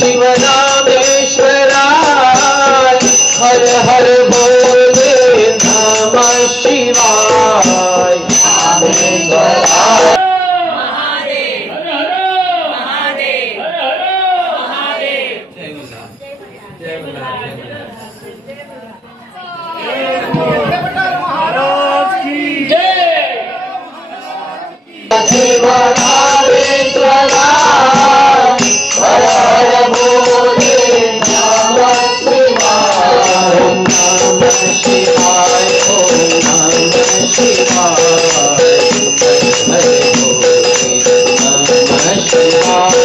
शिवरामेश्वराय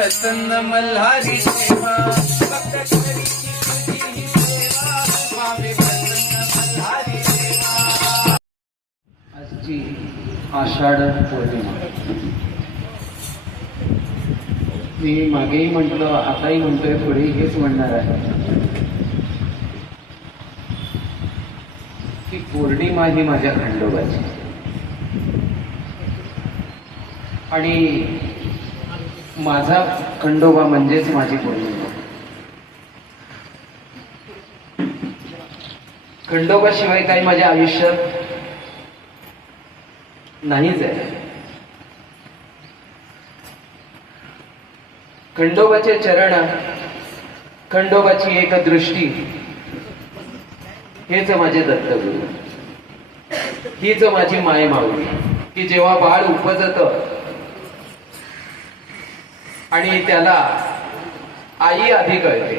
प्रसन्न मल्हारी सेवा. भक्त करीची तुझी ही सेवा. व्हावे प्रसन्न मल्हारी सेवा. आजची आषाढ पौर्णिमा. मी मागेही म्हटलं आताही म्हणतोय पुढे हेच म्हणणार आहे. की पौर्णिमा ही माझ्या खंडोबाची. आणि माझा खंडोबा म्हणजेच माझी पौर्णिमा खंडोबाशिवाय काही माझ्या आयुष्यात नाहीच आहे. खंडोबाचे चरण खंडोबाची एक दृष्टी हेच माझे दत्तगुरु. हीच माझी माय माऊली की जेव्हा बाळ उपजत आणि त्याला आई आधी कळते.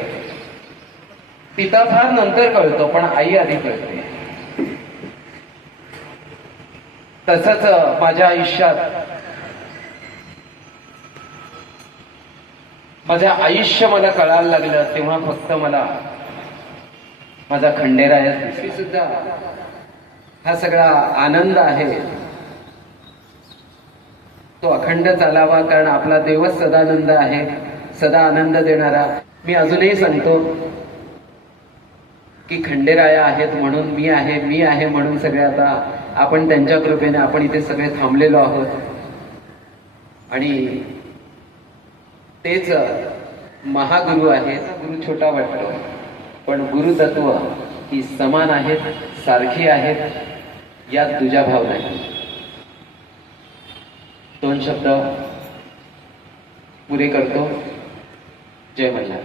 पिता फार नंतर कळतो पण आई आधी कळते. तसंच माझ्या आयुष्यात माझं आयुष्य मला कळायला लागलं तेव्हा फक्त मला माझा खंडेरायच दिसली सुद्धा हा सगळा आनंद आहे. तो अखंड चालावा कारण आपला देवच सदानंद आहे. सदा आनंद देणारा. मी अजूनही सांगतो की खंडेराया आहेत म्हणून मी आहे मी आहे म्हणून सगळे आता आपण त्यांच्या कृपेने आपण इथे सगळे थांबलेलो आहोत. आणि तेच महागुरु आहेत. गुरु छोटा वाटतो. पण गुरुतत्व ही समान आहेत सारखी आहेत यात तुझ्या भाव नाही. दोन शब्द पुरे करतो. जय मल्हार.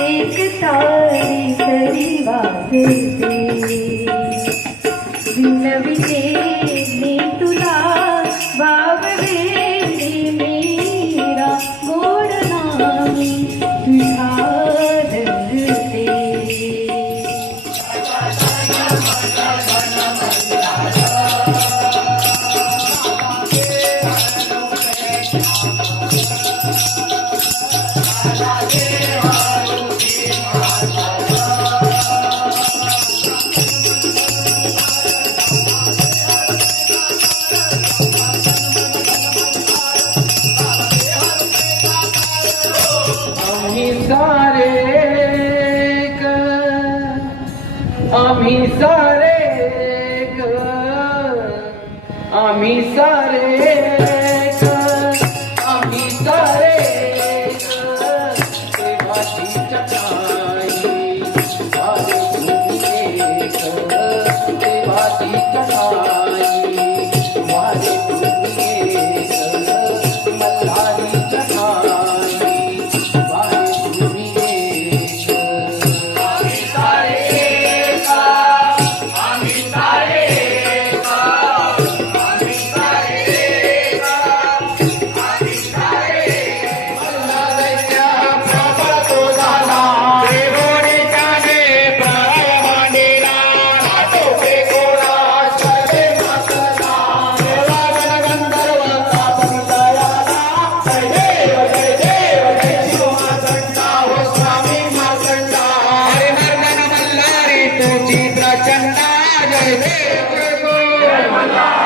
एक பாடுதே விண்ணவித்தே आम्ही सारे आम्ही सारे चंदा जय देव प्रभु